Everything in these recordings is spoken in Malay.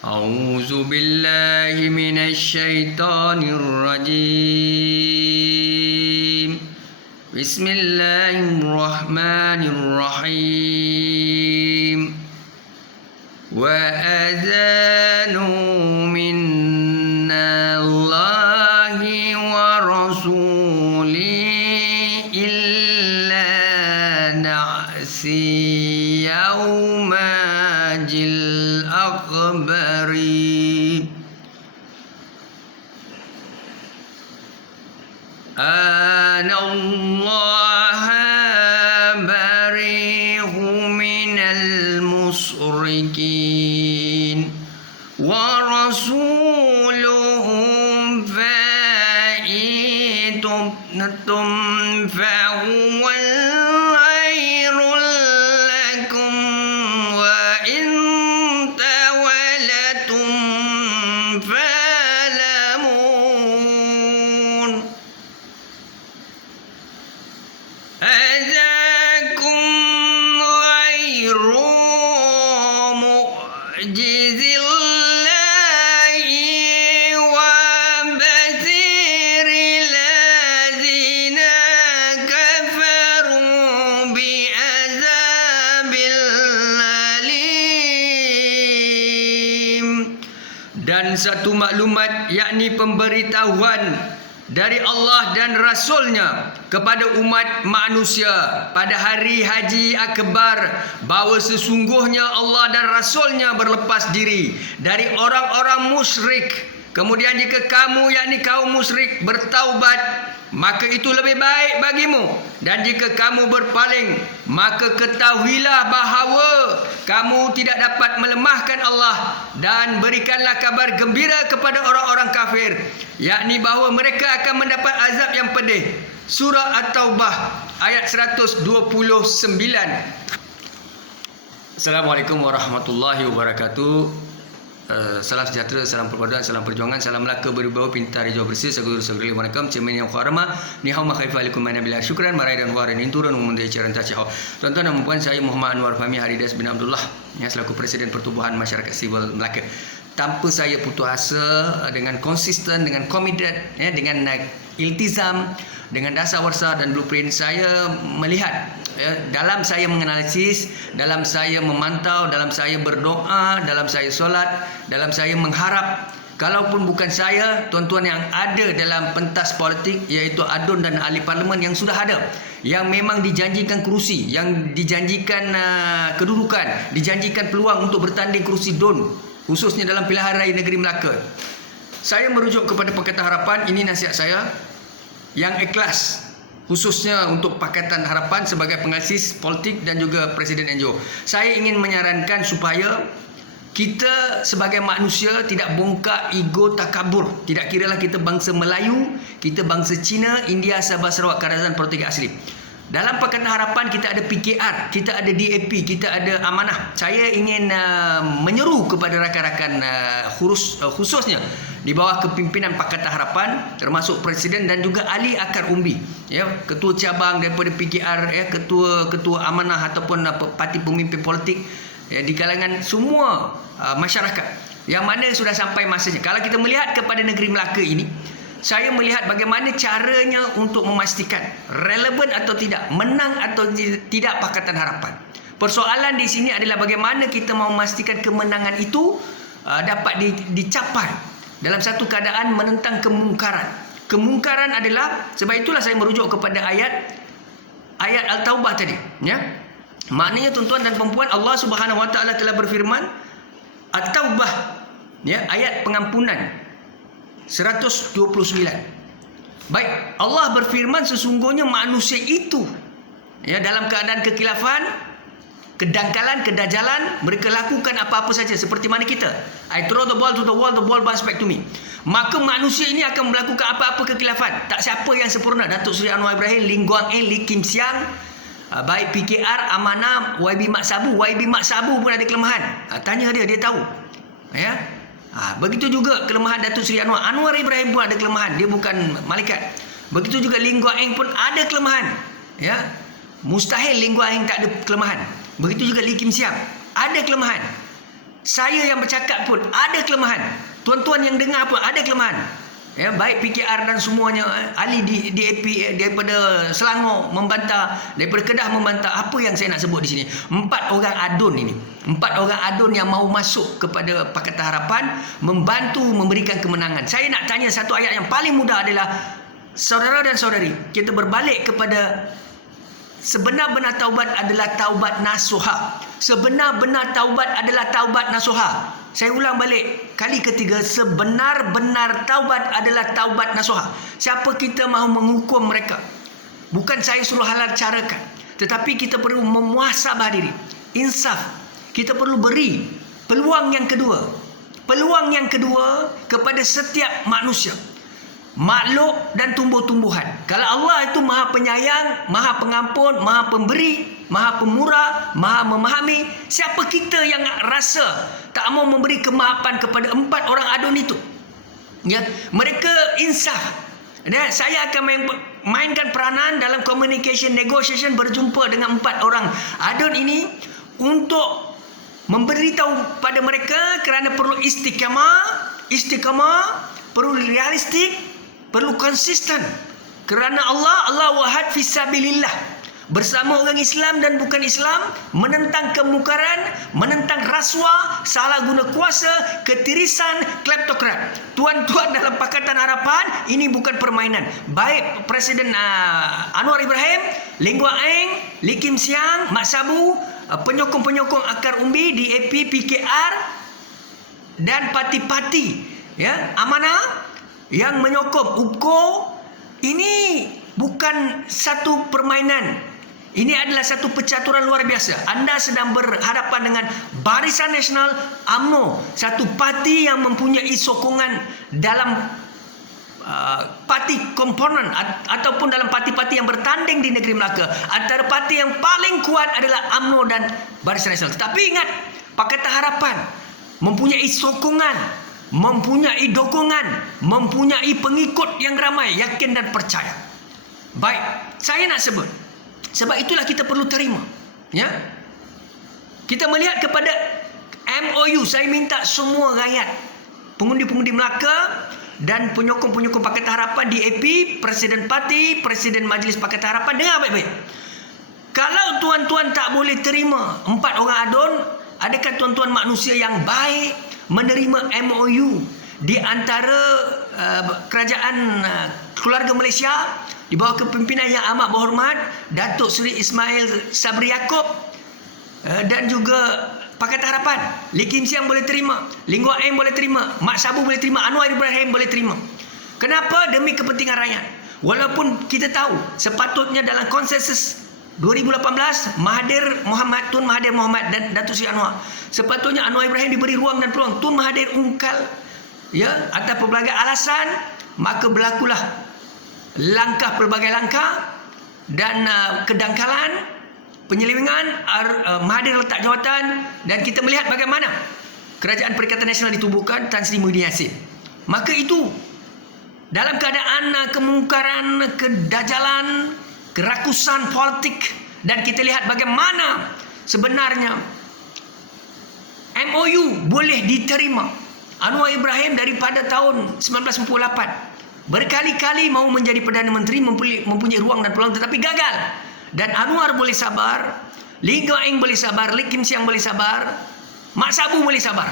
أعوذ بالله من الشيطان الرجيم بسم الله الرحمن الرحيم وأذان من الله ورسوله إلا نعسي يوم الأخبار أن الله بريء من المشركين ورسوله فإن تبتم فهو خير لكم وإن تولتم فاعلمون أذاكم غير معجز الله وبشر الذين كفروا بعذاب أليم. Dan satu maklumat, yakni pemberitahuan dari Allah dan Rasulnya kepada umat manusia pada hari Haji Akbar, bahawa sesungguhnya Allah dan Rasulnya berlepas diri dari orang-orang musyrik. Kemudian jika kamu, yakni kaum musyrik, bertaubat, maka itu lebih baik bagimu. Dan jika kamu berpaling, maka ketahuilah bahawa kamu tidak dapat melemahkan Allah. Dan berikanlah kabar gembira kepada orang-orang kafir, yakni bahawa mereka akan mendapat azab yang pedih. Surah At-Taubah ayat 129. Assalamualaikum warahmatullahi wabarakatuh. Salam sejahtera, salam perpaduan, salam perjuangan, salam Melaka beribawa pintar hijau bersih, segera-segera Assalamualaikum, cemen yang kharama, ni hau makhaifa alaikum manabila syukran, marai dan warin inturun umundai caran tasyahau. Tuan-tuan dan puan, saya Muhammad Anwar Fahmi Haridas bin Abdullah, yang selaku Presiden Pertubuhan Masyarakat Sivil Melaka. Tanpa saya putus asa, dengan konsisten, dengan komited, dengan iltizam, dengan dasar warsa dan blueprint, saya melihat, dalam saya menganalisis, dalam saya memantau, dalam saya berdoa, dalam saya solat, dalam saya mengharap, kalaupun bukan saya, tuan-tuan yang ada dalam pentas politik, iaitu adun dan ahli parlimen yang sudah ada, yang memang dijanjikan kerusi, yang dijanjikan kedudukan, dijanjikan peluang untuk bertanding kerusi DUN, khususnya dalam pilihan raya negeri Melaka. Saya merujuk kepada Pakatan Harapan. Ini nasihat saya yang ikhlas, khususnya untuk Pakatan Harapan sebagai pengasis politik dan juga Presiden NGO. Saya ingin menyarankan supaya kita sebagai manusia tidak bongkak ego takabur. Tidak kiralah kita bangsa Melayu, kita bangsa Cina, India, Sabah, Sarawak, Karazan, Puerto Rico asli. Dalam Pakatan Harapan kita ada PKR, kita ada DAP, kita ada amanah. Saya ingin menyeru kepada rakan-rakan khususnya di bawah kepimpinan Pakatan Harapan, termasuk Presiden dan juga ahli akar umbi, ketua cabang daripada PKR, ketua amanah ataupun parti pemimpin politik, di kalangan semua masyarakat, yang mana sudah sampai masanya. Kalau kita melihat kepada negeri Melaka ini, saya melihat bagaimana caranya untuk memastikan relevan atau tidak, menang atau tidak Pakatan Harapan. Persoalan di sini adalah bagaimana kita mahu memastikan kemenangan itu dapat dicapai dalam satu keadaan menentang kemungkaran. Kemungkaran adalah, sebab itulah saya merujuk kepada ayat Al-Taubah tadi, Maknanya tuan-tuan dan perempuan, Allah Subhanahu Wa Taala telah berfirman, At-Taubah, ayat pengampunan 129. Baik, Allah berfirman sesungguhnya manusia itu, dalam keadaan kekilafan, kedangkalan, kedajalan, mereka lakukan apa-apa saja seperti mana kita. I throw the ball to the wall, the ball bounce back to me. Maka manusia ini akan melakukan apa-apa kekilafan. Tak siapa yang sempurna. Datuk Seri Anwar Ibrahim, Lim Guang Eng, Lee Kim Siang, baik PKR, Amanah, YB Mak Sabu. YB Mak Sabu pun ada kelemahan. Tanya dia tahu. Begitu juga kelemahan Datuk Seri Anwar. Anwar Ibrahim pun ada kelemahan. Dia bukan malaikat. Begitu juga Lim Guang Eng pun ada kelemahan. Mustahil Lim Guang Eng tak ada kelemahan. Begitu juga Lee Kim Siang ada kelemahan. Saya yang bercakap pun ada kelemahan. Tuan-tuan yang dengar pun ada kelemahan. Ya, baik PKR dan semuanya, ahli di DAP daripada Selangor membantah, daripada Kedah membantah. Apa yang saya nak sebut di sini? 4 orang adun ini. 4 orang adun yang mahu masuk kepada Pakatan Harapan membantu memberikan kemenangan. Saya nak tanya satu ayat yang paling mudah adalah, saudara dan saudari, kita berbalik kepada sebenar-benar taubat adalah taubat nasuha. Sebenar-benar taubat adalah taubat nasuha. Saya ulang balik kali ketiga, sebenar-benar taubat adalah taubat nasuha. Siapa kita mahu menghukum mereka? Bukan saya suruh halal carakan, tetapi kita perlu memuhasabah diri, insaf. Kita perlu beri peluang yang kedua. Peluang yang kedua kepada setiap manusia, makhluk dan tumbuh-tumbuhan. Kalau Allah itu Maha Penyayang, Maha Pengampun, Maha Pemberi, Maha Pemurah, Maha Memahami, siapa kita yang rasa tak mau memberi kemaafan kepada 4 orang adun itu? Ya, mereka insaf. Dan saya akan mainkan peranan dalam communication negotiation, berjumpa dengan 4 orang adun ini untuk memberitahu pada mereka kerana perlu istiqamah, perlu realistik, perlu konsisten. Kerana Allah wahad fisabilillah. Bersama orang Islam dan bukan Islam, menentang kemungkaran, menentang rasuah, salah guna kuasa, ketirisan, kleptokrat. Tuan-tuan dalam Pakatan Harapan, ini bukan permainan. Baik Presiden Anwar Ibrahim, Ling Guang Eng, Lee Kim Siang, Mak Sabu, penyokong-penyokong akar umbi, DAP, PKR dan parti-parti ya, amanah yang menyokong UPKO, ini bukan satu permainan. Ini adalah satu percaturan luar biasa. Anda sedang berhadapan dengan Barisan Nasional UMNO, satu parti yang mempunyai sokongan dalam parti komponen ataupun dalam parti-parti yang bertanding di negeri Melaka. Antara parti yang paling kuat adalah UMNO dan Barisan Nasional. Tetapi ingat, Pakatan Harapan mempunyai sokongan, mempunyai dokongan, mempunyai pengikut yang ramai, yakin dan percaya. Baik, saya nak sebut. Sebab itulah kita perlu terima. Ya. Kita melihat kepada MOU. Saya minta semua rakyat, pengundi-pengundi Melaka dan penyokong-penyokong Pakatan Harapan, DAP, Presiden Parti, Presiden Majlis Pakatan Harapan, dengar baik-baik. Kalau tuan-tuan tak boleh terima 4 orang adun, adakah tuan-tuan manusia yang baik menerima MOU di antara kerajaan keluarga Malaysia di bawah kepimpinan yang amat berhormat Datuk Seri Ismail Sabri Yaakob dan juga Pakatan Harapan? Lee Kim Siang boleh terima, Ling Guang Eng boleh terima, Mak Sabu boleh terima, Anwar Ibrahim boleh terima. Kenapa? Demi kepentingan rakyat. Walaupun kita tahu sepatutnya dalam konsensus 2018 Tun Mahathir Mohamad dan Datuk Seri Anwar, sepatutnya Anwar Ibrahim diberi ruang dan peluang. Tun Mahathir ungkal ya atas pelbagai alasan, maka berlakulah pelbagai langkah dan kedangkalan, penyelewengan. Mahathir letak jawatan dan kita melihat bagaimana Kerajaan Perikatan Nasional ditubuhkan Tan Sri Muhyiddin Yassin. Maka itu dalam keadaan kemungkaran, kedajalan, kerakusan politik, dan kita lihat bagaimana sebenarnya MOU boleh diterima. Anwar Ibrahim daripada tahun 1998 berkali-kali mahu menjadi Perdana Menteri, mempunyai ruang dan peluang, tetapi gagal. Dan Anwar boleh sabar, Lee Guang Eng boleh sabar, Lee Kim Siang boleh sabar, Mak Sabu boleh sabar.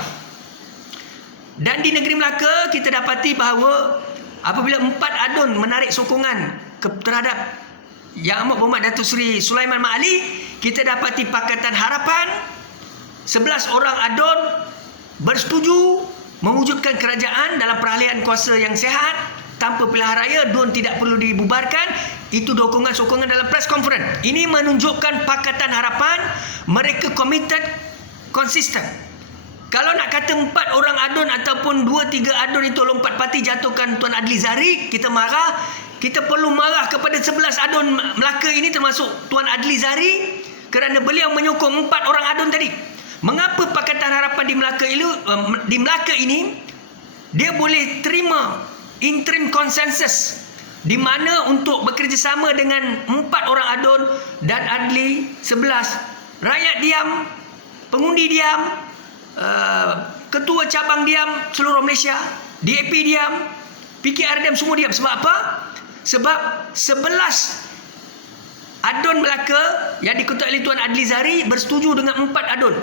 Dan di negeri Melaka kita dapati bahawa apabila 4 adun menarik sokongan terhadap Yang Amat Berhormat Datuk Seri Sulaiman Mat Ali, kita dapati Pakatan Harapan 11 orang adun bersetuju mewujudkan kerajaan dalam peralihan kuasa yang sihat tanpa pilihan raya. DUN tidak perlu dibubarkan. Itu sokongan dalam press conference. Ini menunjukkan Pakatan Harapan mereka committed, konsisten. Kalau nak kata 4 orang adun ataupun 2-3 adun itu lompat parti jatuhkan Tuan Adli Zahri, kita marah. Kita perlu marah kepada 11 adun Melaka ini, termasuk Tuan Adli Zahri, kerana beliau menyokong 4 orang adun tadi. Mengapa Pakatan Harapan di Melaka ini dia boleh terima interim consensus, di mana untuk bekerjasama dengan 4 orang adun dan Adli 11. Rakyat diam, pengundi diam, ketua cabang diam seluruh Malaysia, DAP diam, PKR diam, semua diam. Sebab apa? Sebab 11 adun Melaka yang diketuai oleh Tuan Adli Zahari bersetuju dengan 4 adun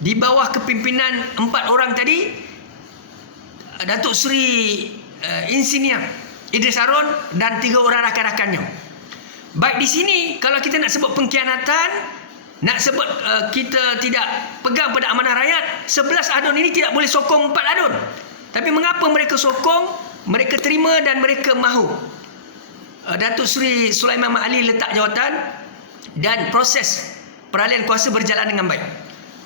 di bawah kepimpinan 4 orang tadi, Datuk Seri Insinyur Idris Harun dan 3 orang rakan-rakannya. Baik, di sini kalau kita nak sebut pengkhianatan, nak sebut kita tidak pegang pada amanah rakyat, 11 adun ini tidak boleh sokong 4 adun. Tapi mengapa mereka sokong, mereka terima dan mereka mahu Datuk Seri Sulaiman Mat Ali letak jawatan dan proses peralihan kuasa berjalan dengan baik.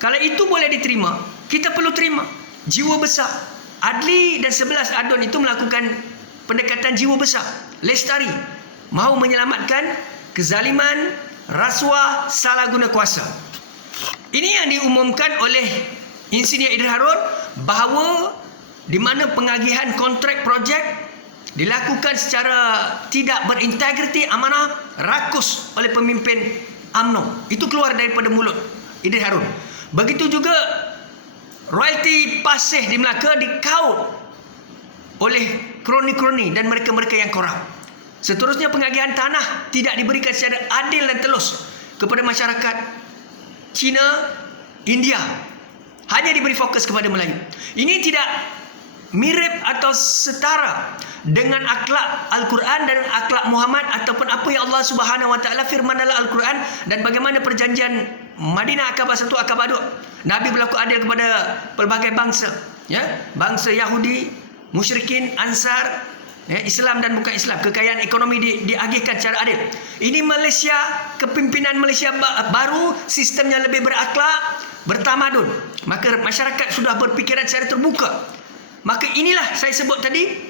Kalau itu boleh diterima, kita perlu terima. Jiwa besar. Adli dan 11 adun itu melakukan pendekatan jiwa besar. Lestari. Mahu menyelamatkan kezaliman, rasuah, salah guna kuasa. Ini yang diumumkan oleh Insinyur Idris Harun, bahawa di mana pengagihan kontrak projek dilakukan secara tidak berintegriti, amanah, rakus oleh pemimpin UMNO. Itu keluar daripada mulut Idris Harun. Begitu juga royalti pasir di Melaka dikaut oleh kroni-kroni dan mereka-mereka yang korup. Seterusnya pengagihan tanah tidak diberikan secara adil dan telus kepada masyarakat Cina, India. Hanya diberi fokus kepada Melayu. Ini tidak mirip atau setara dengan akhlak Al-Quran dan akhlak Muhammad ataupun apa yang Allah Subhanahu Wa Taala firman dalam Al-Quran, dan bagaimana perjanjian Madinah Aqabah 1 Aqabah 2. Nabi berlaku adil kepada pelbagai bangsa, ya, bangsa Yahudi, musyrikin, Ansar, ya, Islam dan bukan Islam. Kekayaan ekonomi diagihkan secara adil. Ini Malaysia, kepimpinan Malaysia baru, sistemnya lebih berakhlak, bertamadun. Maka masyarakat sudah berfikiran secara terbuka. Maka inilah saya sebut tadi,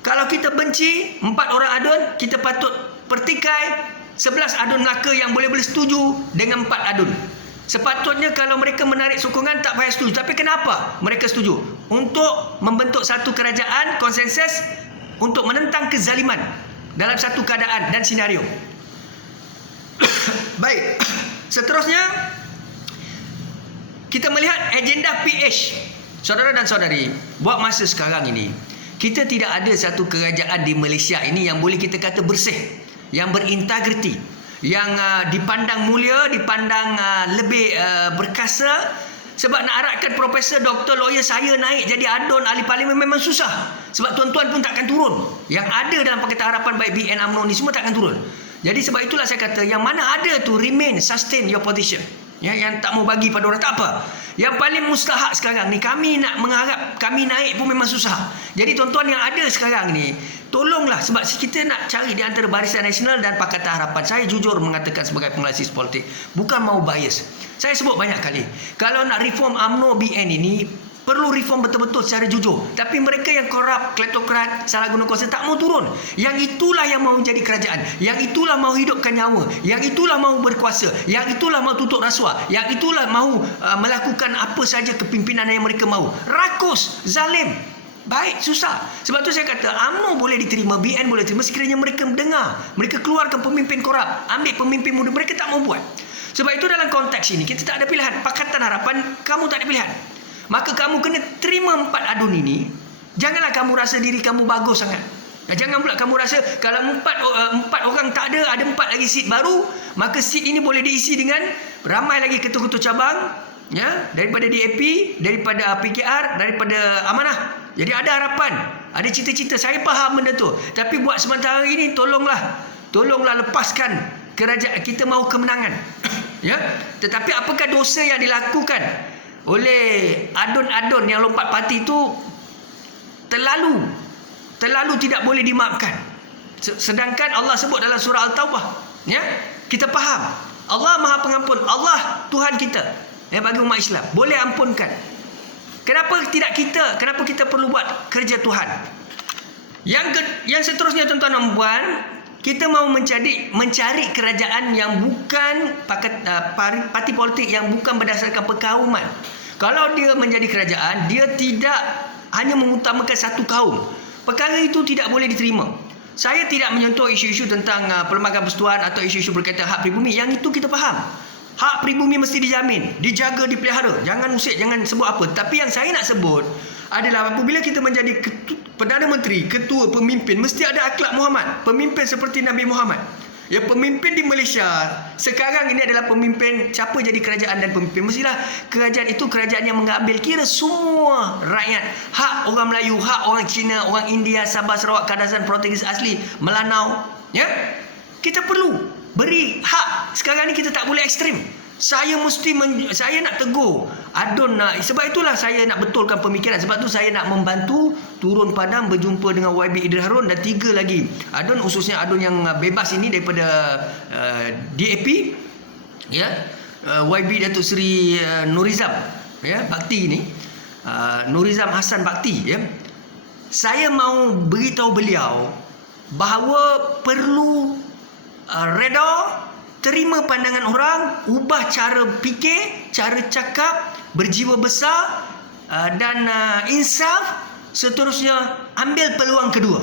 kalau kita benci 4 orang adun, kita patut pertikai 11 adun Melaka yang boleh setuju dengan 4 adun. Sepatutnya kalau mereka menarik sokongan tak payah setuju. Tapi kenapa mereka setuju? Untuk membentuk satu kerajaan konsensus untuk menentang kezaliman dalam satu keadaan dan senario. Baik, seterusnya kita melihat agenda PH. Saudara dan saudari, buat masa sekarang ini, kita tidak ada satu kerajaan di Malaysia ini yang boleh kita kata bersih, yang berintegriti, yang dipandang mulia, dipandang lebih berkasa. Sebab nak aratkan profesor, doktor, lawyer saya naik jadi adun, ahli parlimen memang susah. Sebab tuan-tuan pun takkan turun. Yang ada dalam Pakatan Harapan baik BN, UMNO ni semua takkan turun. Jadi sebab itulah saya kata, yang mana ada tu remain, sustain your position. Ya, yang tak mau bagi pada orang tak apa. Yang paling mustahak sekarang ni, kami nak mengharap kami naik pun memang susah. Jadi tuan-tuan yang ada sekarang ni, tolonglah, sebab kita nak cari di antara Barisan Nasional dan Pakatan Harapan. Saya jujur mengatakan sebagai penganalisis politik, bukan mau bias. Saya sebut banyak kali, kalau nak reform UMNO BN ini, perlu reform betul-betul secara jujur. Tapi mereka yang korup, kleptokrat, salah guna kuasa tak mau turun. Yang itulah yang mau jadi kerajaan. Yang itulah mau hidupkan nyawa. Yang itulah mau berkuasa. Yang itulah mau tutup rasuah. Yang itulah mau melakukan apa saja kepimpinan yang mereka mau. Rakus, zalim. Baik, susah. Sebab tu saya kata, UMNO boleh diterima, BN boleh diterima sekiranya mereka mendengar. Mereka keluarkan pemimpin korup, ambil pemimpin muda. Mereka tak mau buat. Sebab itu dalam konteks ini, kita tak ada pilihan. Pakatan Harapan, kamu tak ada pilihan. Maka kamu kena terima 4 adun ini. Janganlah kamu rasa diri kamu bagus sangat. Jangan pula kamu rasa kalau 4 orang tak ada 4 lagi seat baru, maka seat ini boleh diisi dengan ramai lagi ketua-ketua cabang, ya, daripada DAP, daripada PKR, daripada Amanah. Jadi ada harapan, ada cita-cita. Saya faham benda tu. Tapi buat sementara ini, tolonglah lepaskan kerajaan. Kita mahu kemenangan. Ya. Tetapi apakah dosa yang dilakukan oleh adun-adun yang lompat parti itu terlalu tidak boleh dimaafkan. Sedangkan Allah sebut dalam surah Al-Taubah, ya, kita faham Allah Maha Pengampun, Allah Tuhan kita, ya, bagi umat Islam boleh ampunkan. Kenapa tidak kita? Kenapa kita perlu buat kerja Tuhan? Yang seterusnya, tuan-tuan dan puan, kita mahu mencari kerajaan yang bukan parti politik, yang bukan berdasarkan perkauman. Kalau dia menjadi kerajaan, dia tidak hanya mengutamakan satu kaum. Perkara itu tidak boleh diterima. Saya tidak menyentuh isu-isu tentang pelemagan persekutuan atau isu-isu berkaitan hak pribumi. Yang itu kita faham. Hak pribumi mesti dijamin, dijaga, dipelihara. Jangan usik, jangan sebut apa. Tapi yang saya nak sebut adalah apabila kita menjadi Perdana Menteri, ketua, pemimpin, mesti ada akhlak Muhammad. Pemimpin seperti Nabi Muhammad. Ya, pemimpin di Malaysia sekarang ini adalah pemimpin, siapa jadi kerajaan dan pemimpin, mestilah kerajaan itu kerajaan yang mengambil kira semua rakyat. Hak orang Melayu, hak orang Cina, orang India, Sabah, Sarawak, Kadazan, Portugis asli, Melanau. Ya, kita perlu beri hak. Sekarang ni kita tak boleh ekstrim. Saya nak tegur Adun, sebab itulah saya nak betulkan pemikiran. Sebab tu saya nak membantu turun padang berjumpa dengan YB Idris Harun dan 3 lagi Adun, khususnya Adun yang bebas ini daripada DAP, ya, YB Datuk Seri Nurizam, ya, Bakti ini, Nurizam Hassan Bakti, ya. Saya mau beritahu beliau bahawa perlu reda, terima pandangan orang, ubah cara fikir, cara cakap, berjiwa besar dan insaf. Seterusnya ambil peluang kedua.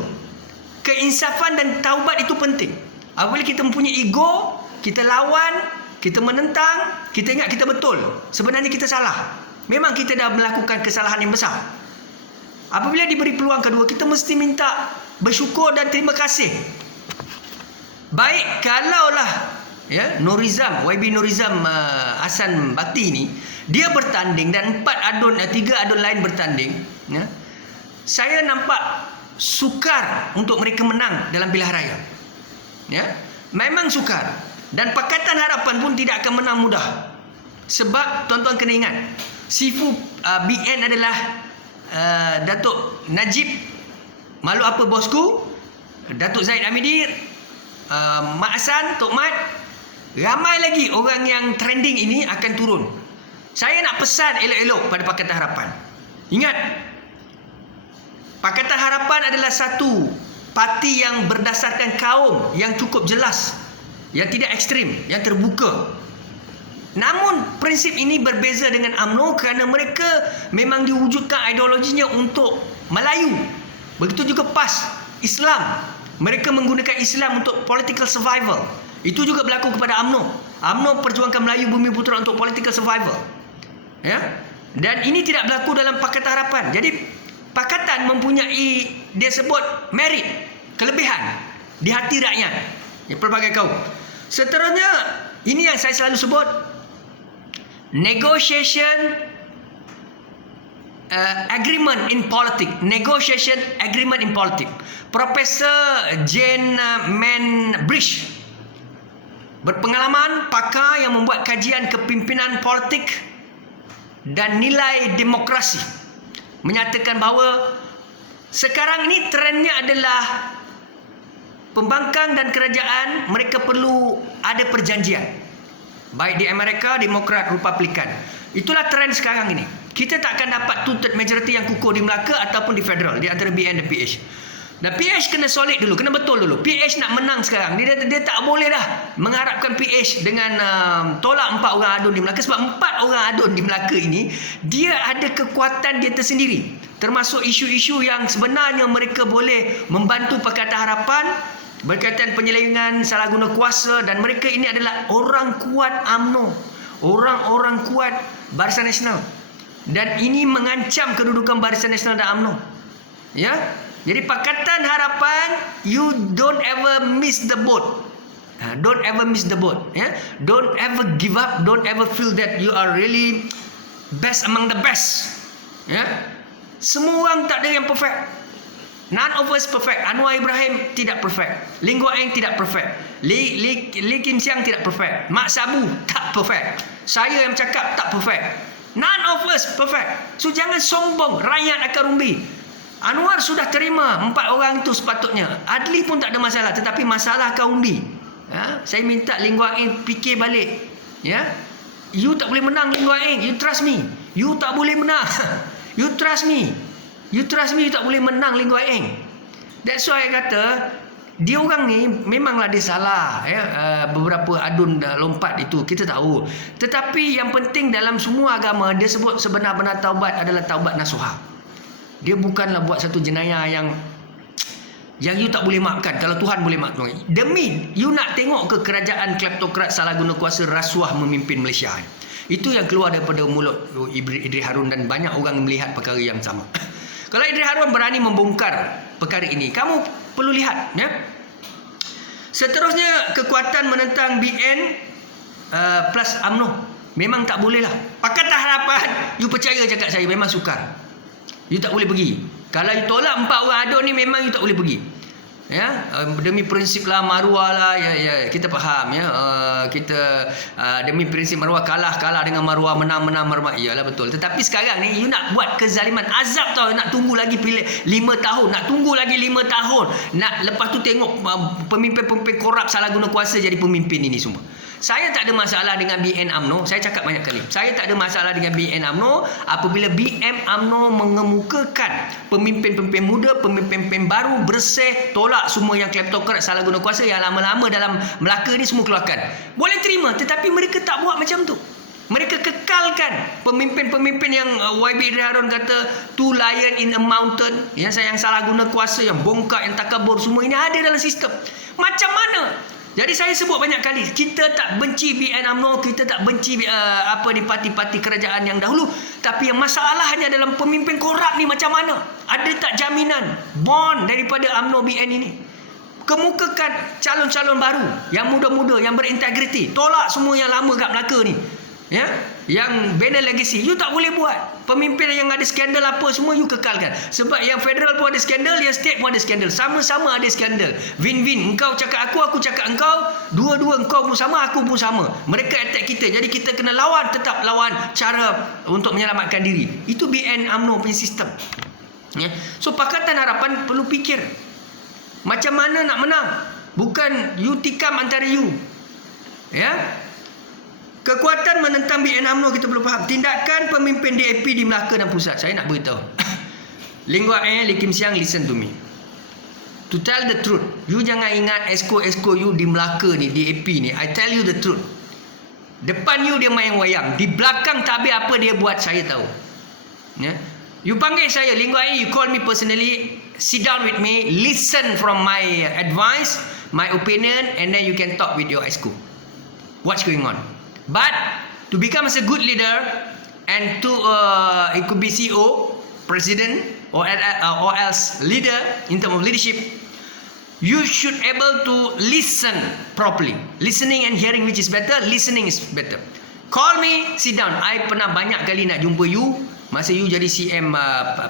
Keinsafan dan taubat itu penting. Apabila kita mempunyai ego, kita lawan, kita menentang, kita ingat kita betul, sebenarnya kita salah. Memang kita dah melakukan kesalahan yang besar. Apabila diberi peluang kedua, kita mesti minta bersyukur dan terima kasih. Baik, kalaulah, ya, YB Nurizam Hassan Bakti ini dia bertanding dan 3 adun lain bertanding, ya, saya nampak sukar untuk mereka menang dalam pilihan raya, ya, memang sukar. Dan Pakatan Harapan pun tidak akan menang mudah. Sebab tuan-tuan kena ingat, sifu BN adalah Datuk Najib, malu apa bosku, Datuk Zaid Amidir, Mak Hassan, Tok Mat. Ramai lagi orang yang trending ini akan turun. Saya nak pesan elok-elok pada Pakatan Harapan. Ingat, Pakatan Harapan adalah satu parti yang berdasarkan kaum, yang cukup jelas, yang tidak ekstrim, yang terbuka. Namun prinsip ini berbeza dengan UMNO kerana mereka memang diwujudkan ideologinya untuk Melayu. Begitu juga PAS, Islam. Mereka menggunakan Islam untuk political survival. Itu juga berlaku kepada UMNO. UMNO perjuangkan Melayu Bumi Putera untuk political survival. Ya? Dan ini tidak berlaku dalam Pakatan Harapan. Jadi Pakatan mempunyai, dia sebut merit, kelebihan di hati rakyat, ya, pelbagai kaum. Seterusnya, ini yang saya selalu sebut, negotiation agreement in politics. Negotiation agreement in politics. Profesor Jane Manbridge, berpengalaman, pakar yang membuat kajian kepimpinan politik dan nilai demokrasi, menyatakan bahawa sekarang ini trendnya adalah pembangkang dan kerajaan, mereka perlu ada perjanjian. Baik di Amerika, Demokrat, Republikan. Itulah trend sekarang ini. Kita tak akan dapat two-third majority yang kukuh di Melaka ataupun di federal, di antara BN dan PH. Dan PH kena solid dulu, kena betul dulu. PH nak menang sekarang. Dia tak boleh dah mengharapkan PH dengan tolak 4 orang adun di Melaka. Sebab 4 orang adun di Melaka ini, dia ada kekuatan dia tersendiri. Termasuk isu-isu yang sebenarnya mereka boleh membantu Pakatan Harapan berkaitan penyelewengan salah guna kuasa. Dan mereka ini adalah orang kuat UMNO, orang-orang kuat Barisan Nasional. Dan ini mengancam kedudukan Barisan Nasional dan UMNO. Ya. Jadi Pakatan Harapan, you don't ever miss the boat. Don't ever miss the boat. Ya. Don't ever give up. Don't ever feel that you are really best among the best. Ya. Semua orang tak ada yang perfect. None of us perfect. Anwar Ibrahim tidak perfect. Lee Goh Eng tidak perfect. Lee Kim Siang tidak perfect. Mak Sabu tak perfect. Saya yang cakap tak perfect. None of us perfect. So jangan sombong. Rakyat akan rumbi. Anwar sudah terima 4 orang itu sepatutnya. Adli pun tak ada masalah. Tetapi masalah kau undi. Ya? Saya minta Lee Goh Eng fikir balik. Ya? You tak boleh menang, Lee Goh Eng. You trust me. You tak boleh menang. You trust me. You trust me, you tak boleh menang Lee Goh Eng. That's why saya kata, dia orang ni memanglah dia salah. Ya? Beberapa adun lompat itu, kita tahu. Tetapi yang penting dalam semua agama, dia sebut sebenar-benar taubat adalah taubat nasuha. Dia bukanlah buat satu jenayah yang yang you tak boleh maafkan kalau Tuhan boleh maafkan. Demi you nak tengok ke kerajaan kleptokrat salah guna kuasa rasuah memimpin Malaysia. Itu yang keluar daripada mulut Idris Harun, dan banyak orang melihat perkara yang sama. Kalau Idris Harun berani membongkar perkara ini, kamu perlu lihat, ya. Seterusnya, kekuatan menentang BN plus UMNO memang tak boleh lah. Pakatan Harapan, you percaya cakap saya, memang sukar. You tak boleh pergi. Kalau you tolak 4 orang ada ni, memang you tak boleh pergi. Ya, demi prinsip lah, maruah lah, ya, kita faham, ya. Kita demi prinsip maruah, kalah dengan maruah, menang maruah. Iyalah betul. Tetapi sekarang ni you nak buat kezaliman, azab tau, nak tunggu lagi pilih 5 tahun, nak tunggu lagi 5 tahun, nak lepas tu tengok pemimpin-pemimpin korup salah guna kuasa jadi pemimpin ini semua. Saya tak ada masalah dengan BN UMNO. Saya cakap banyak kali, saya tak ada masalah dengan BN UMNO apabila BN UMNO mengemukakan pemimpin-pemimpin muda, pemimpin-pemimpin baru, bersih, tolak semua yang kleptokrat salah guna kuasa yang lama-lama dalam Melaka ni semua keluarkan. Boleh terima, tetapi mereka tak buat macam tu. Mereka kekalkan pemimpin-pemimpin yang YB Idris Harun kata two lion in a mountain, yang salah guna kuasa, yang bongkar, yang takabur, semua ini ada dalam sistem. Macam mana? Jadi saya sebut banyak kali, kita tak benci BN UMNO, kita tak benci parti-parti kerajaan yang dahulu, tapi yang masalahnya dalam pemimpin korup ni macam mana? Ada tak jaminan bond daripada UMNO BN ini? Kemukakan calon-calon baru yang muda-muda, yang berintegriti. Tolak semua yang lama kat Melaka ni, ya, yang bina legacy. You tak boleh buat. Pemimpin yang ada skandal apa semua you kekalkan. Sebab yang federal pun ada skandal, yang state pun ada skandal. Sama-sama ada skandal. Win-win. Engkau cakap aku cakap engkau. Dua-dua engkau pun sama, aku pun sama. Mereka attack kita. Jadi kita kena lawan, tetap lawan cara untuk menyelamatkan diri. Itu BN UMNO punya sistem. Ya. So Pakatan Harapan perlu fikir macam mana nak menang. Bukan you tikam antara you. Ya. Kekuatan menentang BN UMNO kita perlu faham. Tindakan pemimpin DAP di Melaka dan Pusat. Saya nak beritahu. Lim Guat Eng, Lee Kim Siang, listen to me. To tell the truth, you jangan ingat esko-esko you di Melaka ni, DAP ni. I tell you the truth. Depan you dia main wayang. Di belakang tabir apa dia buat, saya tahu. Ya? You panggil saya, Lim Guat Eng, you call me personally, sit down with me, listen from my advice, my opinion, and then you can talk with your esko. What's going on? But to become as a good leader, and to it could be CEO, president, or else leader in terms of leadership, you should able to listen properly. Listening and hearing which is better. Listening is better. Call me, sit down. I pernah banyak kali nak jumpa you masa you jadi CM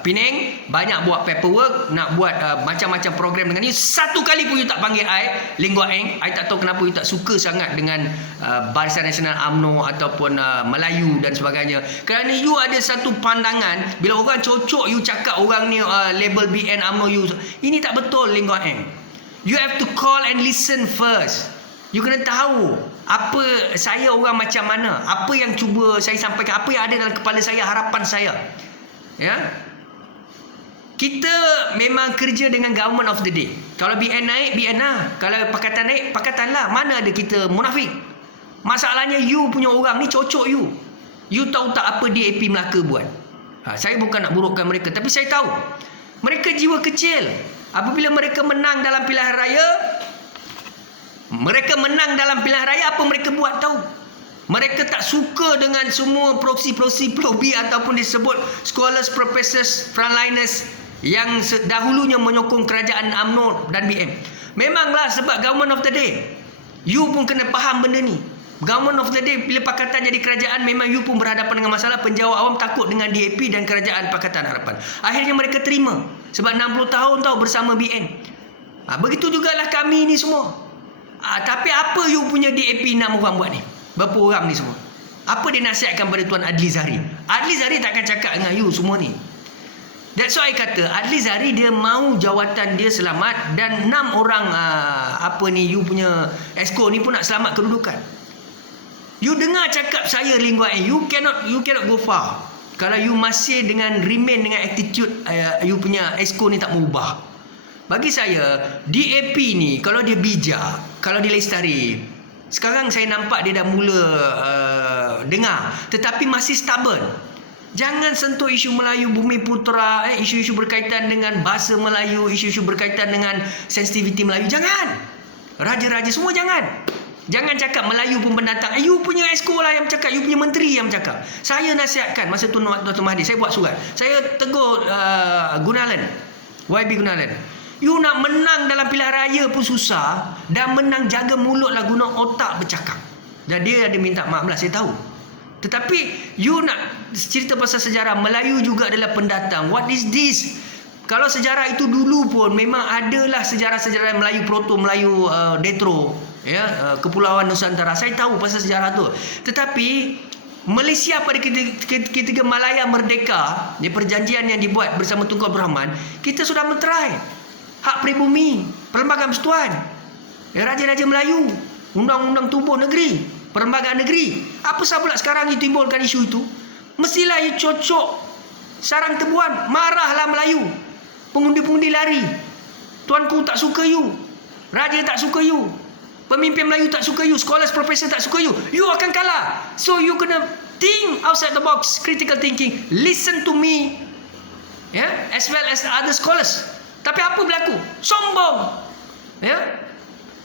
Penang, banyak buat paperwork, nak buat macam-macam program dengan you. Satu kali pun you tak panggil I, Lim Guat Eng. I tak tahu kenapa you tak suka sangat dengan Barisan Nasional UMNO ataupun Melayu dan sebagainya. Kerana you ada satu pandangan, bila orang cocok you cakap orang ni label BN UMNO you. Ini tak betul, Lim Guat Eng. You have to call and listen first. You kena tahu apa saya orang macam mana, apa yang cuba saya sampaikan, apa yang ada dalam kepala saya, harapan saya. Ya. Kita memang kerja dengan government of the day. Kalau BN naik, BN lah. Kalau pakatan naik, pakatan lah. Mana ada kita munafik. Masalahnya you punya orang ni cocok you. You tahu tak apa DAP Melaka buat? Saya bukan nak burukkan mereka, tapi saya tahu mereka jiwa kecil. Apabila mereka menang dalam pilihan raya, apa mereka buat tahu? Mereka tak suka dengan semua proksi-proksi lobby ataupun disebut scholars, professors, frontliners yang dahulunya menyokong kerajaan UMNO dan BN. Memanglah sebab government of the day. You pun kena faham benda ni. Government of the day, bila Pakatan jadi kerajaan, memang you pun berhadapan dengan masalah. Penjawat awam takut dengan DAP dan kerajaan Pakatan Harapan. Akhirnya mereka terima. Sebab 60 tahun tau bersama BN. Begitu jugalah kami ni semua. Tapi apa you punya DAP 6 orang buat ni? Berapa orang ni semua? Apa dia nasihatkan pada Tuan Adli Zahari? Adli Zahari takkan cakap dengan you semua ni. That's why I kata Adli Zahari dia mau jawatan dia selamat, dan 6 orang you punya esko ni pun nak selamat kedudukan. You dengar cakap saya, Lim Guat Eng, you cannot go far. Kalau you masih remain dengan attitude you punya esko ni tak mau ubah. Bagi saya, DAP ni kalau dia bijak, kalau dia lestari, sekarang saya nampak dia dah mula dengar, tetapi masih stubborn. Jangan sentuh isu Melayu Bumi Putera, isu-isu berkaitan dengan bahasa Melayu, isu-isu berkaitan dengan sensitiviti Melayu. Jangan. Raja-raja semua jangan. Jangan cakap Melayu pun pendatang. You punya exco lah yang cakap, you punya menteri yang cakap. Saya nasihatkan masa tu Dr. Mahathir, saya buat surat. Saya tegur Gunalan, YB Gunalan. You nak menang dalam pilihan raya pun susah, dan menang jaga mulut lah, guna otak bercakap. Dan dia ada minta maaf lah, saya tahu. Tetapi you nak cerita pasal sejarah Melayu juga adalah pendatang. What is this? Kalau sejarah itu dulu pun memang adalah sejarah-sejarah Melayu Proto, Melayu Detro, ya, Kepulauan Nusantara. Saya tahu pasal sejarah tu. Tetapi Malaysia pada ketika Malaya merdeka, di perjanjian yang dibuat bersama Tunku Abdul Rahman, kita sudah menterai hak pribumi, Perlembagaan Persekutuan, ya, Raja-Raja Melayu, Undang-Undang Tubuh Negeri, Perlembagaan Negeri. Apa sebab pula sekarang you timbulkan isu itu? Mestilah you cocok sarang tebuan, marahlah Melayu. Pengundi-pengundi lari. Tuanku tak suka you. Raja tak suka you. Pemimpin Melayu tak suka you. Scholars, profesor tak suka you. You akan kalah. So you kena think outside the box. Critical thinking. Listen to me. Ya, as well as other scholars. Tapi apa berlaku? Sombong. Ya.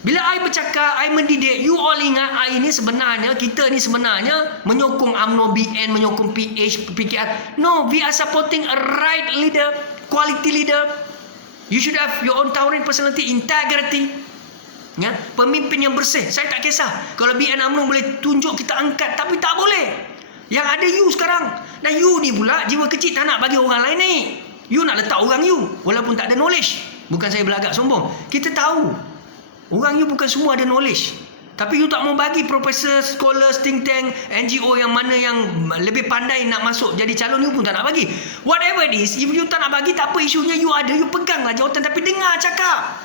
Bila I bercakap, I mendidik, you all ingat I ni sebenarnya, kita ni sebenarnya menyokong UMNO, BN, menyokong PH, PKR. No, we are supporting a right leader, quality leader. You should have your own towering personality, integrity. Ya, pemimpin yang bersih. Saya tak kisah. Kalau BN UMNO boleh tunjuk, kita angkat. Tapi tak boleh. Yang ada you sekarang. Dan you ni pula, jiwa kecil tak nak bagi orang lain naik. You nak letak orang you, walaupun tak ada knowledge. Bukan saya berlagak sombong. Kita tahu. Orang you bukan semua ada knowledge. Tapi you tak mau bagi profesor, scholars, think tank, NGO yang mana yang lebih pandai nak masuk jadi calon, you pun tak nak bagi. Whatever it is, if you tak nak bagi, tak apa isunya, you ada, you peganglah jawatan. Tapi dengar cakap.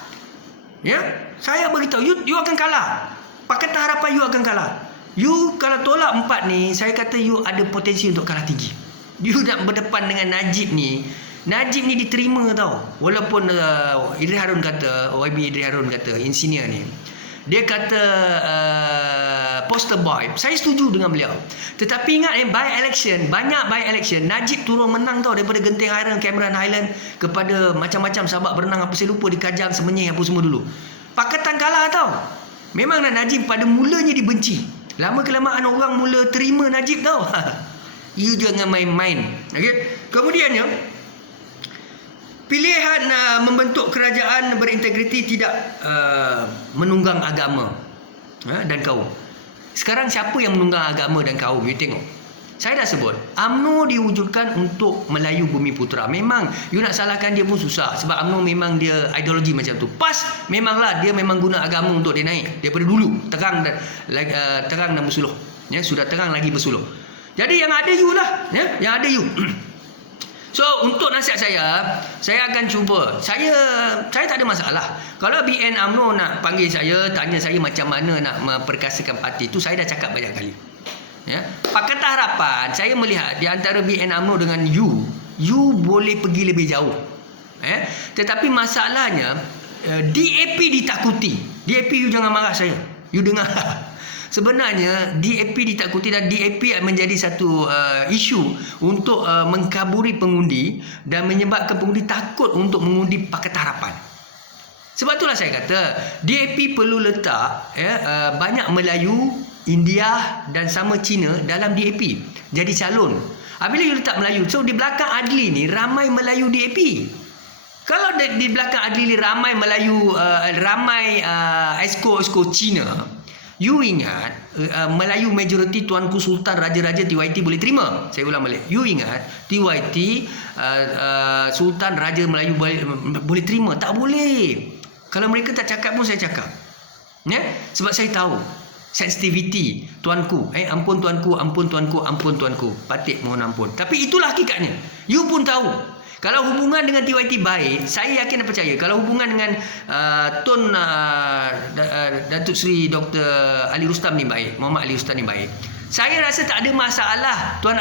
Ya, saya beritahu, you akan kalah. Pakatan Harapan you akan kalah. You kalau tolak 4 ni, saya kata you ada potensi untuk kalah tinggi. You nak berdepan dengan Najib ni. Najib ni diterima tau. Walaupun Idris Harun kata, YB Idris Harun kata, insinyur ni, dia kata poster boy. Saya setuju dengan beliau. Tetapi ingat by election, banyak by election, Najib turun menang tau, daripada Genting Highland, Cameron Highland, kepada macam-macam sahabat berenang apa saya lupa, di Kajang, Semenyih apa semua dulu. Pakatan kalah tau. Memanglah Najib pada mulanya dibenci. Lama kelamaan orang mula terima Najib tau. You jangan main-main. Okay? Kemudiannya, pilihan membentuk kerajaan berintegriti tidak menunggang agama dan kaum. Sekarang siapa yang menunggang agama dan kaum? You tengok. Saya dah sebut, UMNO diwujudkan untuk Melayu Bumi Putera. Memang you nak salahkan dia pun susah, sebab UMNO memang dia ideologi macam tu. PAS memanglah dia memang guna agama untuk dia naik daripada dulu, terang dan bersuluh. Ya, sudah terang lagi bersuluh. Jadi yang ada you lah, ya, yang ada you. So, untuk nasihat saya akan cuba. Saya tak ada masalah. Kalau BN UMNO nak panggil saya, tanya saya macam mana nak memperkasakan parti itu, saya dah cakap banyak kali. Ya. Pakatan Harapan, saya melihat di antara BN UMNO dengan you boleh pergi lebih jauh. Tetapi masalahnya, DAP ditakuti. DAP, you jangan marah saya. You dengar. Sebenarnya DAP ditakuti, dan DAP menjadi satu isu untuk mengkaburi pengundi dan menyebabkan pengundi takut untuk mengundi Pakatan Harapan. Sebab itulah saya kata DAP perlu letak banyak Melayu, India dan sama Cina dalam DAP jadi calon. Bila you letak Melayu, so di belakang Adli ni ramai Melayu DAP. Kalau di belakang Adli ni ramai Melayu, ramai esko Cina, you ingat Melayu majoriti Tuanku Sultan Raja-Raja TYT boleh terima. Saya ulang balik. You ingat TYT Sultan Raja Melayu boleh terima? Tak boleh. Kalau mereka tak cakap pun saya cakap. Ya? Sebab saya tahu sensitivity tuanku. Ampun tuanku, ampun tuanku, ampun tuanku. Patik mohon ampun. Tapi itulah hakikatnya. You pun tahu. Kalau hubungan dengan TYT baik, saya yakin dan percaya. Kalau hubungan dengan Tun Datuk Seri Dr. Ali Rustam ni baik, Muhammad Ali Rustam ni baik, saya rasa tak ada masalah. Tuan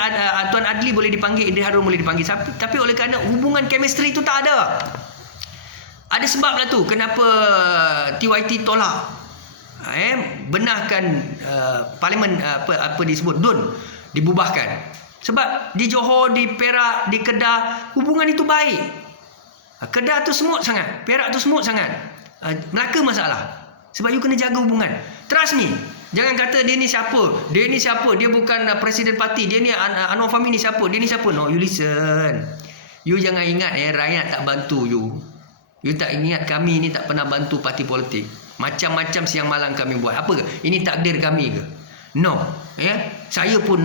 Adli boleh dipanggil, Idris Harun boleh dipanggil. Tapi oleh kerana hubungan chemistry itu tak ada. Ada sebab lah tu kenapa TYT tolak benarkan parlimen apa disebut DUN dibubarkan. Sebab di Johor, di Perak, di Kedah, hubungan itu baik. Kedah tu semut sangat, Perak tu semut sangat. Melaka masalah. Sebab you kena jaga hubungan. Trust me. Jangan kata dia ni siapa, dia bukan presiden parti, dia ni Anwar Fahmi ni siapa, dia ni siapa. No, you listen. You jangan ingat rakyat tak bantu you. You tak ingat kami ni tak pernah bantu parti politik. Macam-macam siang malam kami buat. Apa ke? Ini takdir kami ke? No. Saya pun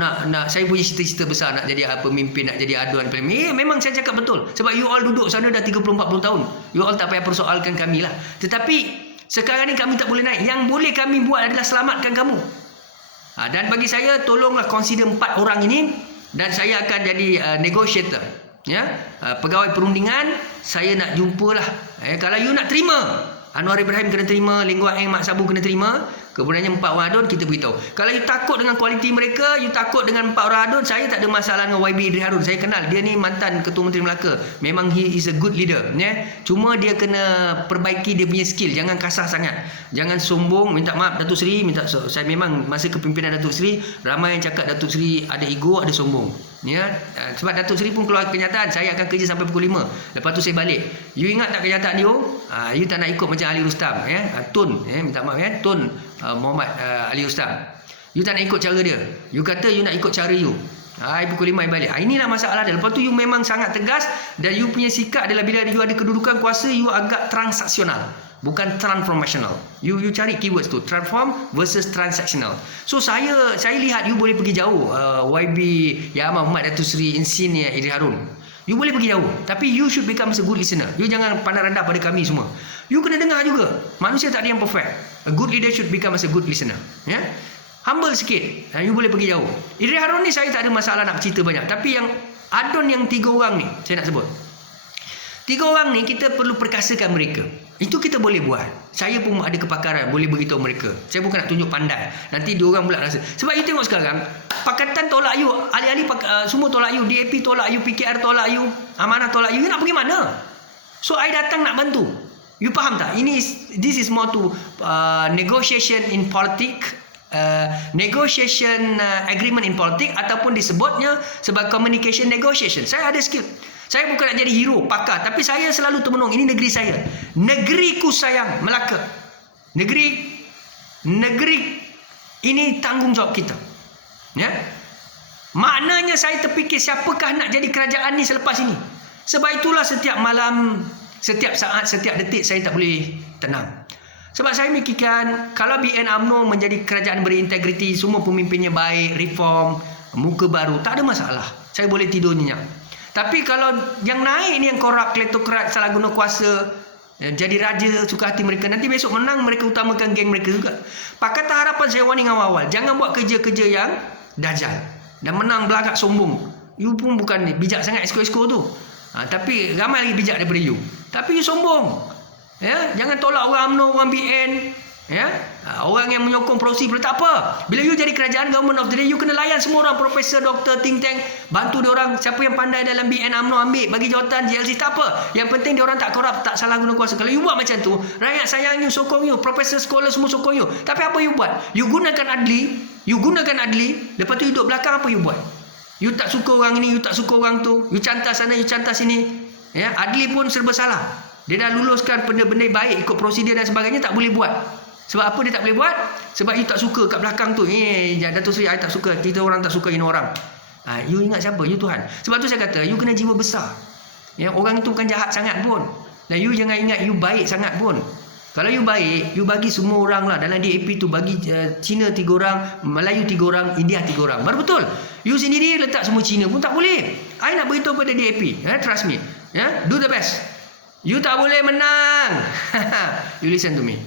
saya punya cita-cita besar nak jadi pemimpin, nak jadi aduan parlimen. Memang saya cakap betul. Sebab you all duduk sana dah 30-40 tahun. You all tak payah persoalkan kami lah. Tetapi sekarang ni kami tak boleh naik. Yang boleh kami buat adalah selamatkan kamu. Dan bagi saya, tolonglah consider 4 orang ini. Dan saya akan jadi negotiator. Pegawai perundingan. Saya nak jumpalah. Kalau you nak terima, Anwar Ibrahim kena terima, Ling Guang Eng, Mak Sabu kena terima. Kemudiannya 4 orang adun, kita beritahu. Kalau you takut dengan kualiti mereka, you takut dengan 4 orang adun, saya tak ada masalah dengan YB Idris Harun. Saya kenal, dia ni mantan Ketua Menteri Melaka. Memang he is a good leader. Cuma dia kena perbaiki dia punya skill. Jangan kasar sangat. Jangan sombong. Minta maaf Datuk Seri. Saya memang masa kepimpinan Datuk Seri, ramai yang cakap Datuk Seri ada ego, ada sombong. Sebab Datuk Seri pun keluar kenyataan, saya akan kerja sampai pukul 5. Lepas tu saya balik. You ingat tak kenyataan dia? You tak nak ikut macam Ali Rustam. Tun. Minta maaf Tun. Muhammad Ali Rustam. You tak nak ikut cara dia. You kata you nak ikut cara you. Pukul 5 balik. Inilah masalah dia. Lepas tu you memang sangat tegas. Dan you punya sikap adalah bila you ada kedudukan kuasa, you agak transaksional, bukan transformational. You cari keywords tu, transform versus transactional. So saya lihat you boleh pergi jauh. YB Ya Muhammad Datuk Seri Insinyur Idris Harun, you boleh pergi jauh. Tapi you should become a good listener. You jangan pandang rendah pada kami semua. You kena dengar juga. Manusia tak ada yang perfect. A good leader should become as a good listener. Humble sikit. You boleh pergi jauh. Idris Harun ni saya tak ada masalah nak cerita banyak. Tapi yang adun yang 3 orang ni, saya nak sebut. 3 orang ni kita perlu perkasakan mereka. Itu kita boleh buat. Saya pun ada kepakaran, boleh beritahu mereka. Saya bukan nak tunjuk pandai. Nanti 2 orang pula rasa. Sebab you tengok sekarang, Pakatan tolak you, ahli-ahli semua tolak you, DAP tolak you, PKR tolak you, Amanah tolak you. You nak pergi mana? So I datang nak bantu. You faham tak? This is more to negotiation in politics, negotiation agreement in politics, ataupun disebutnya sebagai communication negotiation. Saya ada skill. Saya bukan nak jadi hero, pakar, tapi saya selalu termenung. Ini negeri saya. Negeriku sayang, Melaka. Negeri ini tanggungjawab kita. Maknanya saya terfikir siapakah nak jadi kerajaan ni selepas ini. Sebab itulah setiap malam, setiap saat, setiap detik saya tak boleh tenang. Sebab saya mikirkan, kalau BN UMNO menjadi kerajaan berintegriti, semua pemimpinnya baik, reform, muka baru, tak ada masalah. Saya boleh tidur nyenyak. Tapi kalau yang naik ni yang korup, kleptokrat, salah guna kuasa, jadi raja suka hati mereka, nanti besok menang mereka utamakan geng mereka juga. Pakatan Harapan saya warning awal-awal, jangan buat kerja-kerja yang dajal dan menang belagak sombong. You pun bukan bijak sangat esko-esko tu. Tapi ramai lagi bijak daripada you. Tapi you sombong. Jangan tolak orang UMNO, orang BN. Orang yang menyokong prosi boleh tak apa. Bila you jadi kerajaan, government of the day, you kena layan semua orang, profesor, doktor, think tank, bantu dia orang. Siapa yang pandai dalam BN UMNO ambil, bagi jawatan GLC, tak apa. Yang penting dia orang tak korup, tak salah guna kuasa. Kalau you buat macam tu, rakyat sayang you, sokong you, profesor, sekolah semua sokong you. Tapi apa you buat? You gunakan adli, lepas tu you duduk belakang, apa you buat? You tak suka orang ini, you tak suka orang tu, you cantas sana, you cantas sini. Adli pun serba salah. Dia dah luluskan benda-benda baik, ikut prosedur dan sebagainya, tak boleh buat. Sebab apa dia tak boleh buat? Sebab you tak suka kat belakang tu. Datuk Seri, I tak suka. Kita orang tak suka ini orang. You ingat siapa? You Tuhan. Sebab tu saya kata, you kena jiwa besar. Orang itu bukan jahat sangat pun. Dan you jangan ingat you baik sangat pun. Kalau you baik, you bagi semua orang lah. Dalam DAP tu bagi Cina 3 orang, Melayu 3 orang, India 3 orang. Baru betul. You sendiri letak semua Cina pun tak boleh. I nak beritahu pada DAP. Trust me. Do the best. You tak boleh menang. You listen to me.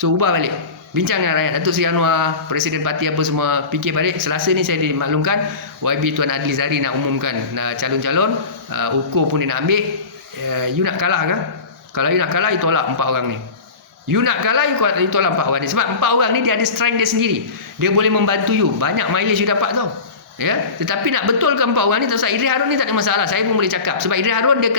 So ubah balik. Bincang dengan rakyat. Datuk Seri Anwar, Presiden Parti apa semua, fikir balik. Selasa ni saya dimaklumkan YB Tuan Adli Zari nak umumkan calon-calon. Ukur pun dia nak ambil. You nak kalah ke? Kalau you nak kalah, you tolak 4 orang ni. You nak kalah, you tolak 4 orang ni. Sebab 4 orang ni dia ada strength dia sendiri. Dia boleh membantu you. Banyak mileage you dapat tau. Tetapi nak betulkan 4 orang ni, tak usah. Idris Harun ni tak ada masalah. Saya pun boleh cakap. Sebab Idris Harun dia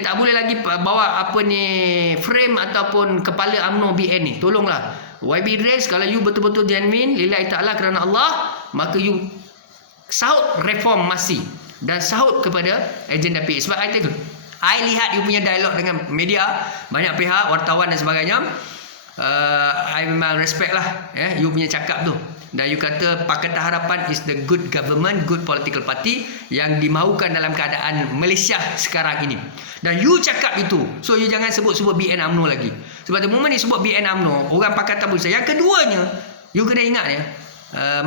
tak boleh lagi bawa apa ni frame ataupun kepala UMNO BN ni. Tolonglah. YB Idris, kalau you betul-betul genuine, lillahi ta'ala kerana Allah, maka you sahut reformasi dan sahut kepada agenda PA. Sebab I lihat you punya dialog dengan media, banyak pihak, wartawan dan sebagainya. I memang respect lah you punya cakap tu. Dan you kata Pakatan Harapan is the good government, good political party yang dimaukan dalam keadaan Malaysia sekarang ini. Dan you cakap itu, so you jangan sebut-sebut BN UMNO lagi. Sebab the moment you sebut BN UMNO, orang Pakatan Berusaha. Yang keduanya, you kena ingat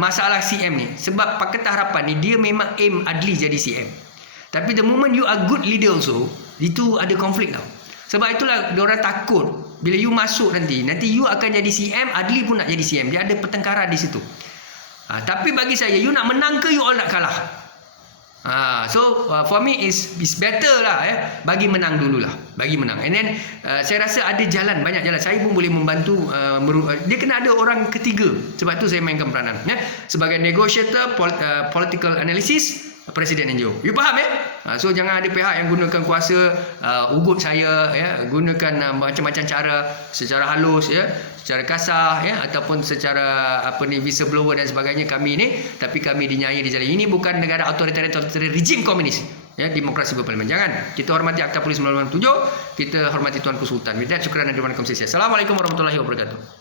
masalah CM ni. Sebab Pakatan Harapan ni dia memang aim Adli jadi CM. Tapi the moment you are good leader also, itu ada konflik tau. Sebab itulah diorang takut bila you masuk nanti you akan jadi CM, Adli pun nak jadi CM. Dia ada pertengkaran di situ. Tapi bagi saya, you nak menang ke you all nak kalah? So for me is better lah bagi menang dululah, bagi menang. And then saya rasa ada jalan, banyak jalan. Saya pun boleh membantu. Dia kena ada orang ketiga. Sebab tu saya mainkan peranan sebagai negotiator, political analysis, Presiden NGO. You faham So jangan ada pihak yang gunakan kuasa ugut saya gunakan macam-macam cara, secara halus secara kasar ataupun secara whistleblower dan sebagainya kami ni, tapi kami dinyai di jalan. Ini bukan negara otoritarian rejim komunis demokrasi berparlimen. Jangan. Kita hormati Akta Polis 1997, kita hormati Tuanku Sultan. With that, syukran dan terima kasih. Assalamualaikum warahmatullahi wabarakatuh.